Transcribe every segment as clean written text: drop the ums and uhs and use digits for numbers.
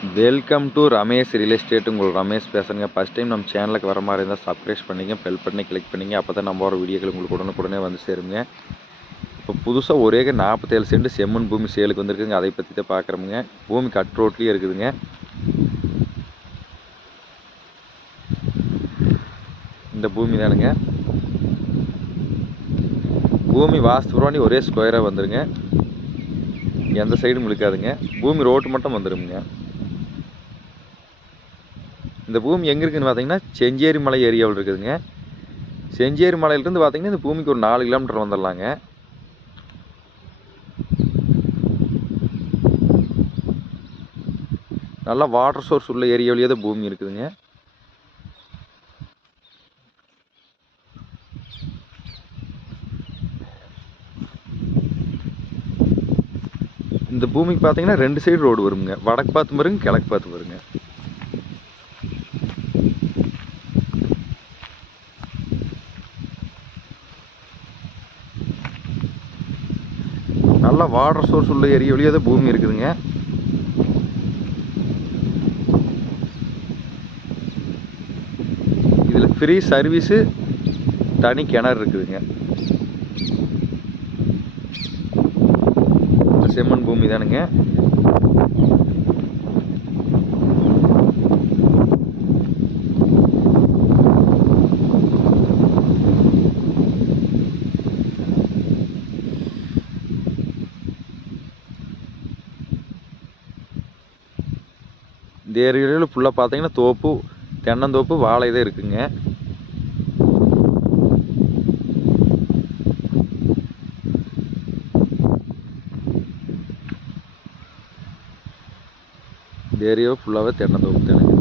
Welcome to Ramesh real estate. உங்கள் ரமேஷ் பேசுகிறேங்க. First time நம்ம சேனலுக்கு வர மாதிரி இருந்தால் சப்ஸ்கிரைப் பண்ணிங்க, பெல் பண்ணி கிளிக் பண்ணிங்க. அப்போ தான் நம்ம வர வீடியோக்கள் உங்களுக்கு உடனுக்குடனே வந்து சேருங்க. இப்போ புதுசாக ஒரே 47 சென்ட் செம்மண் பூமி சேலுக்கு வந்துருக்குங்க. அதை பற்றி தான் பார்க்குறோமுங்க. பூமி கட் ரோட்லேயே இருக்குதுங்க. இந்த பூமி தானுங்க. பூமி வாஸ்து புறாண்டி ஒரே ஸ்கொயராக வந்துடுங்க. எந்த சைடும் இழுக்காதுங்க. பூமி ரோட்டு மட்டும் வந்துடுங்க. இந்த பூமி எங்கே இருக்குதுன்னு பார்த்தீங்கன்னா செஞ்சேரி மலை ஏரியாவில் இருக்குதுங்க. செஞ்சேரி மலையிலிருந்து பார்த்தீங்கன்னா இந்த பூமிக்கு ஒரு 4 கிலோமீட்டர் வந்துடலாங்க. நல்லா வாட்டர் சோர்ஸ் உள்ள ஏரியாவிலேயே தான் பூமி இருக்குதுங்க. இந்த பூமிக்கு பார்த்தீங்கன்னா 2 சைடு ரோடு வருங்க. வடக்கு பார்த்து வருங்க, கிழக்கு பார்த்து வருங்க. நல்லா வாட்டர் சோர்ஸ் உள்ள ஏரியாவிலேயே தான் பூமி இருக்குதுங்க. இதில் ஃப்ரீ சர்வீஸு, தனி கிணறு இருக்குதுங்க. செம்மண் பூமி தானுங்க. இந்த ஏரியாவில் ஃபுல்லாக பார்த்தீங்கன்னா தோப்பு, தென்னந்தோப்பு, வாழை தான் இருக்குங்க. இந்த ஏரியாவை ஃபுல்லாகவே தென்னந்தோப்பு தானுங்க.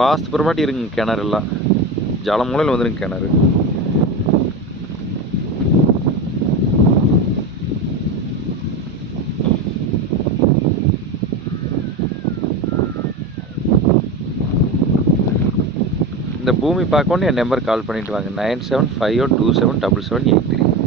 வாஸ்து புறமாட்டி இருக்குங்க கிணறு எல்லாம். ஜலமூலையில் வந்துருங்க கிணறு. இந்த பூமி பார்க்கணும் என் நம்பர் கால் பண்ணிட்டு வாங்க. 9751277778.